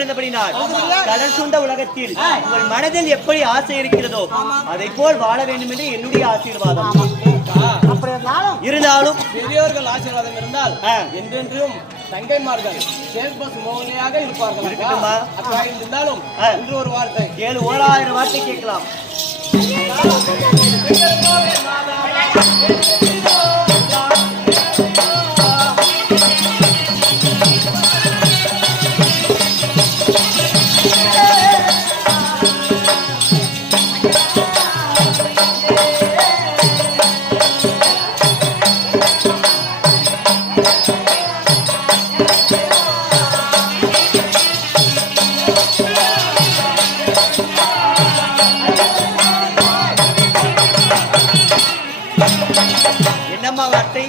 பிறந்தபடினால் கடல் சூழ்ந்த உலகத்தில் உங்கள் மனதில் எப்படி ஆசை இருக்கிறதோ அதை போல் வாழ வேண்டும் என்று என்னுடைய ஆசீர்வாதம். இருந்தாலும் பெரியவர்கள் ஆசீர்வாதம் இருந்தால் என்றென்றும் தங்கைமார்கள் மோகனியாக இருப்பார்கள். இருந்தாலும் இன்று ஒரு வார்த்தை கேளு, 1000 வார்த்தை கேட்கலாம். என்னம்மா வார்த்தை?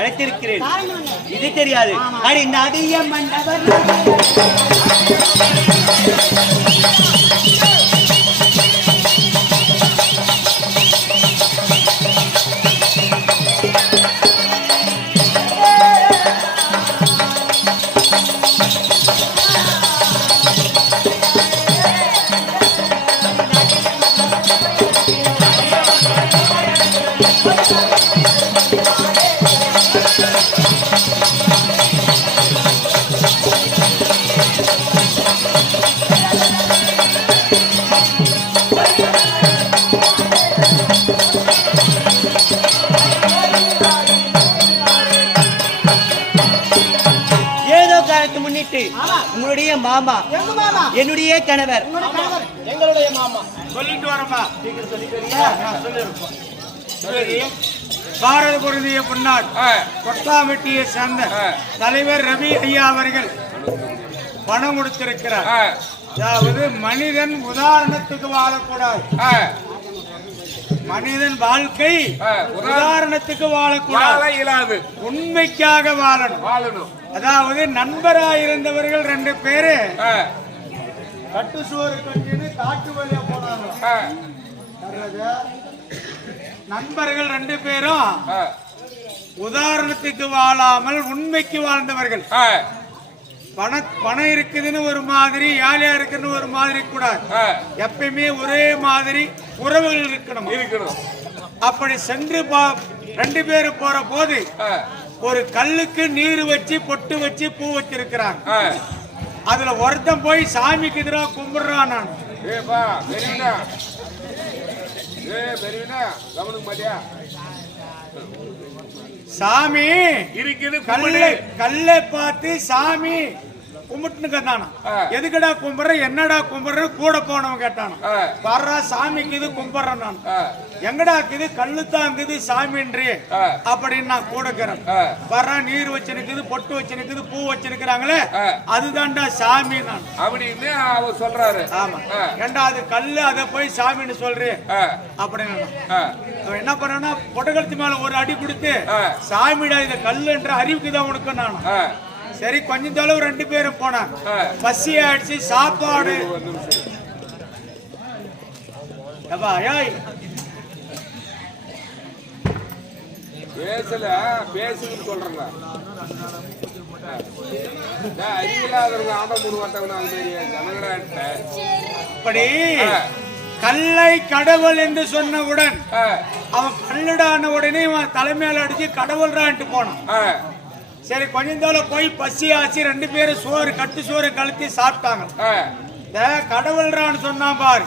அழைத்திருக்கிறேன். இது தெரியாது. அடி நதிய மண்டபம் உங்களுடைய மாமா என்னுடைய கணவர் எங்களுடைய மாமா சொல்லிட்டு வரமா பாரத பொருந்திய பொன்னார் கொட்டாமெட்டியை சேர்ந்த தலைவர் ரவி ஐயா அவர்கள் பணம் கொடுத்திருக்கிறார். அதாவது மனிதன் உதாரணத்துக்கு வாழக்கூடாது, மனிதன் வாழ்க்கை உதாரணத்துக்கு வாழக்கூடாது, உண்மைக்காக வாழணும். அதாவது நண்பராயிருந்தவர்கள் 2 பேரு கட்டு சோறு கட்டின்னு காட்டு வழியா போனாங்க. நண்பர்கள் 2 பேரும் உதாரணத்துக்கு வாழாமல் உண்மைக்கு வாழ்ந்தவர்கள். பணம் இருக்குதுன்னு ஒரு மாதிரி, யாழியா இருக்குன்னு ஒரு மாதிரி கூடாது, எப்பயுமே ஒரே மாதிரி உறவுகள் இருக்கணும். அப்படி சென்று 2 பேரும் போற போது ஒரு கல்லுக்கு நீர் வச்சு பொட்டு வச்சு பூ வச்சிருக்கிறாங்க. அதுல ஒருத்தன் போய் சாமிக்கு எதிராக கும்பிடுறான். நான் சாமி இருக்குது, கல்லை பார்த்து சாமி கும்பிட்டுன்னு கேட்டானா. எதுக்கடா கும்பிடுற, என்னடா கும்பிடுற, கூட போனவன் கேட்டானா. வர்றா சாமிக்கு இது கும்பிடுறேன் நான். எங்கடா இருக்குது, கல்லுத்தான் இருக்குது சாமின்றி அப்படின்னு நான் கூடக்கிறேன். வர்றா நீர் வச்சிருக்குது, பொட்டு வச்சிருக்குது, பூ வச்சிருக்கிறாங்களே அதுதான்டா சாமி நான் அப்படின்னு அவர் சொல்றாரு. ஆமா, ஏண்டா அது கல்லு, அதை போய் சாமின்னு சொல்றேன் அப்படின்னு என்ன பண்ணா பொட்டகழுத்து மேல ஒரு அடி கொடுத்து சாமிடா இத கல்லுன்ற அறிவுக்குதான் உனக்கு நான். சரி, கொஞ்சம் தொலைவு 2 பேரும் போனாங்க. பசி ஆயிடுச்சு, சாப்பாடு பேசல பேசுன்னு சொல்றாங்க. அறிவில்லாதவங்க ஆடம் போடுவாட்டவங்க அப்படி கல்லை கடவுள் என்று சொன்னவுடன் அவன் கல்லுடான உடனே அவன் தலைமையில அடிச்சு கடவுள்றான்ட்டு போனான். சரி, கொஞ்சம் தூரம் போய் பசி ஆச்சு, 2 பேரும் சோறு கட்டு சோறு கழுத்தி சாப்பிட்டாங்க. கடவுள்றான்னு சொன்னான் பாரு,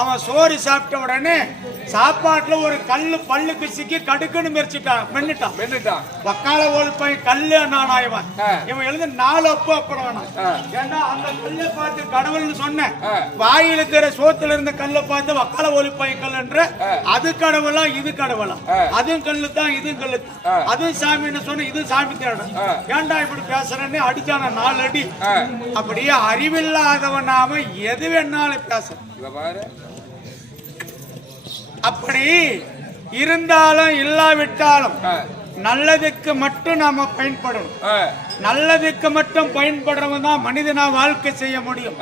அவன் சோறு சாப்பிட்ட உடனே சாப்பாட்டுல ஒரு கல்லு பல்லுக்கு சிக்கி கடுக்குன்னு மென்னுட்டான். வக்கால ஓல் போய் கல்லு நானாயவன் இவன் எழுந்து 4 ஒப்பு அப்படணும். ஏன்னா அந்த கல்லை பார்த்து கடவுள்னு சொன்னேன், வாயில் இருக்கிற சோத்துல இருந்த கல்லை பார்த்து வக்கால ஓலி போய் கல்லுன்ற அது கடவுளா இது கடவுளா, அதுவும் கல்லு தான் இதுவும் கல்லு, அதுவும் சாமின்னு சொன்ன இது சாமி தேடும். ஏன்டா இப்படி பேசுறேன்னு அடிச்சான 4 அடி. அப்படியே அறிவில்லாதவன் நாம எது வேணாலும் பேச. அப்படி இருந்தாலும் இல்லாவிட்டாலும் நல்லதுக்கு மட்டும் நாம பயன்படணும். நல்லதுக்கு மட்டும் பயன்படுறவன் தான் மனிதனா வாழ்க்கை செய்ய முடியும்.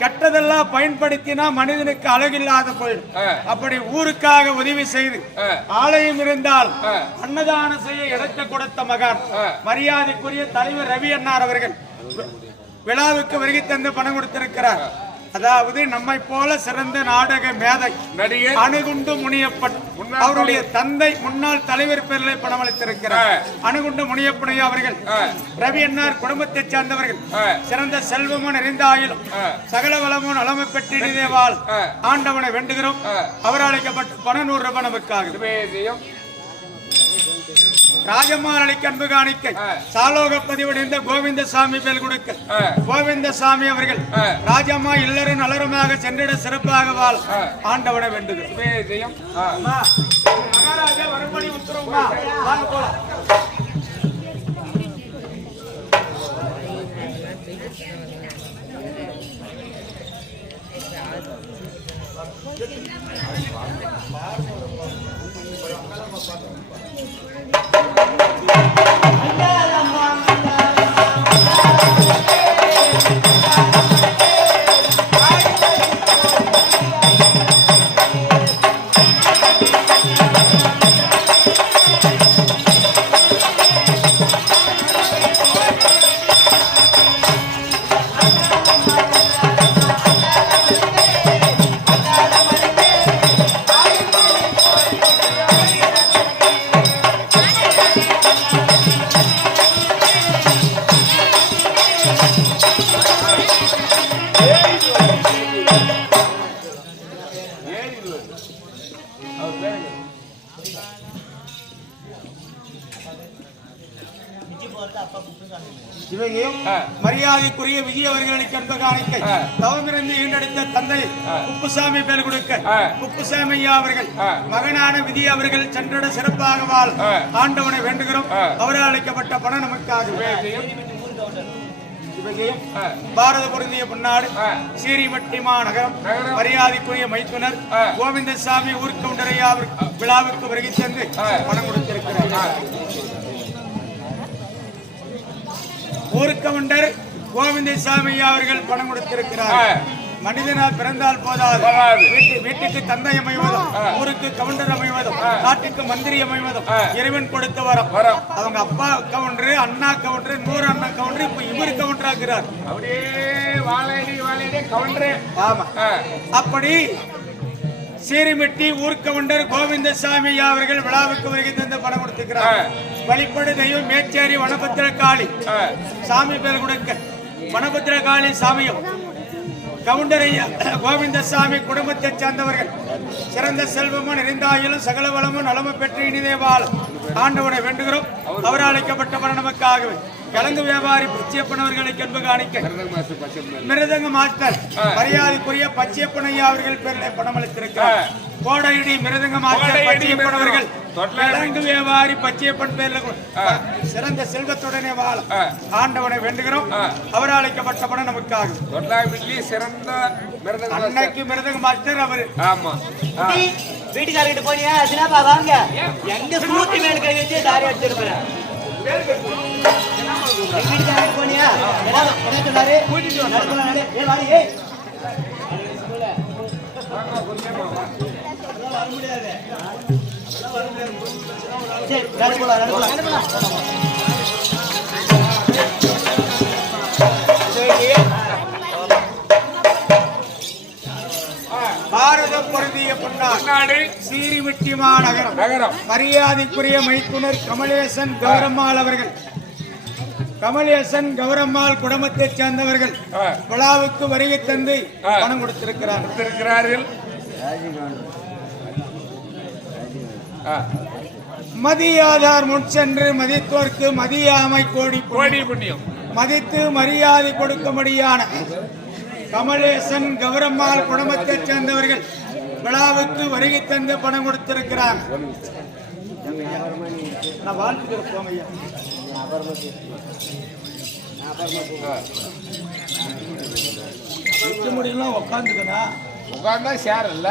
கெட்டதெல்லாம் பயன்படுத்தினா மனிதனுக்கு அழகில்லாத போயிடும். அப்படி ஊருக்காக உதவி செய்து ஆலயம் இருந்தால் அன்னதானம் செய்ய இடத்தை கொடுத்த மகான் மரியாதைக்குரிய தலைவர் ரவி அண்ணார் அவர்கள் விழாவுக்கு வருகை தந்து பணம் கொடுத்திருக்கிறார். அதாவது நம்மை போல சிறந்த நாடக மேதை நடிகர் அணுகுண்டு முனியப்பன் அவருடைய தந்தை முன்னாள் தலைவர் பேரில் பணம் அளித்திருக்கிறார். அணுகுண்டு முனியப்பனையா அவர்கள் ரவி அண்ணார் குடும்பத்தை சார்ந்தவர்கள் சிறந்த செல்வமும் நிறைந்த ஆயிலும் சகல வளமும் நலமை பெற்றிருந்தேவால் ஆண்டவனை வேண்டுகிறோம். அவர் அளிக்கப்பட்ட பணம் 100 ரூபாய் நமக்காக. ராஜமாரளிக்கு அன்பு காணிக்கை சாலோக பதிவடைந்த கோவிந்தசாமி பேல் கொடுக்க கோவிந்தசாமி அவர்கள் ராஜம்மா இல்லரும் நலருமாக சென்றிட சிறப்பாக வாழ ஆண்டவனை வேண்டுகிறோம். மகாராஜா வரும்படி உத்தரவுமா வாங்க போலாம். மரியாதைக்குரிய விஜய் அவர்களுக்கு அன்பு காணிக்கை தவமிருந்து ஈண்டெடுத்த தந்தை குப்புசாமி பேர் கொடுக்க குப்புசாமி ஐயா அவர்கள் மகனான விஜய் அவர்கள் சென்றிட சிறப்பாக வாழ் ஆண்டவனை வேண்டுகிறோம். அவரால் அளிக்கப்பட்ட பணம் நமக்காக. பாரத பொருந்திய பொன்னாடு சீரிமட்டி மாநகரம் மரியாதைக்குரிய மைத்துனர் கோவிந்தசாமி ஊர்கவுண்டரையா விழாவுக்கு வருகை தந்து பணம் கொடுத்திருக்கிறார். ஊர்கவுண்டர் கோவிந்தசாமி அவர்கள் பணம் கொடுத்திருக்கிறார். மனிதனால் பிறந்தால் போதாது, வீட்டுக்கு தந்தை அமைவதும் ஊருக்கு கவுண்டர் அமைவதும் நாட்டுக்கு மந்திரி அமைவதும் இறைவன் கொடுத்த வரம். அவங்க அப்பா கவுண்டர், அண்ணா கவுண்டர், 100 அண்ணா கவுண்டர், இப்ப இவர் கவுண்டர் ஆகிறார். அப்படியே வாழையடி கவுண்டர். ஆமா, அப்படி சீரிமெட்டி ஊர்கவுண்டர் கோவிந்தசாமி அவர்கள் விழாவுக்கு வருகை தந்து பணம் கொடுத்திருக்கிறார். வழிபடு தெய்வம் மேச்சேரி வனபத்திர காளி சாமி பேர் கொடுக்க வனபத்திர காளி சாமியும் கவுண்டரையா கோவிந்தசாமி குடும்பத்தை சேர்ந்தவர்கள் சிறந்த செல்வமும் நிறைந்தாயிலும் சகல வளமும் நலமும் பெற்று இனிதே வாழ ஆண்டவனை வேண்டுகிறோம். அவரால் அளிக்கப்பட்ட பணம் நமக்காகவே. கிழங்கு வியாபாரி பச்சையப்பன் அவர்களுக்கு அன்பு காணிக்கை மிருதங்க மாஸ்டர் மரியாதைக்குரிய பச்சையப்பன் ஐயா அவர்கள் பேரில் பணம் அளித்திருக்கிறார். கோடையடி மிருதங்க மாஸ்டர் பச்சையப்பன் அவர்கள் கிழங்கு வியாபாரி பச்சையப்பன் பேர்ல சிறந்த செல்வத்துடனே வாழ ஆண்டவனை வேண்டுகிறோம். அவரால் அளிக்கப்பட்ட பணம் நமக்காக. அன்னைக்கு மிருதங்க மாஸ்டர் அவரு. ஆமா, வீட்டுக்காரர்கிட்ட போனியா சின்னப்பா வாங்க எங்க சூத்தி மேல கை வச்சு தாரி அடிச்சிருப்பேன். வீட்டுக்காரர்கிட்ட போனியா என்ன சொன்னாரு? வர முடியாது. சரி பாரத பொருந்திய பொன்னாடு சீரிமிட்டி மாநகரம் மரியாதைக்குரிய மைத்துனர் கமலேசன் கௌரம்மாள் அவர்கள் கமலேசன் கௌரம்மாள் குடும்பத்தைச் சேர்ந்தவர்கள் விழாவுக்கு வருகை தந்து பணம் கொடுத்திருக்கிறார்கள். மதியாதார் முன் சென்று மதித்தோர்க்கு மதியாமை கோடி புண்ணியம் மதித்து மரியாதை கொடுக்கும்படியான கமலேசன் கௌரம்மாள் குடும்பத்தைச் சேர்ந்தவர்கள் விழாவுக்கு வருகை தந்து பணம் கொடுத்திருக்கிறார். உட்காந்துக்கணும், உட்காந்தா சேர் இல்ல.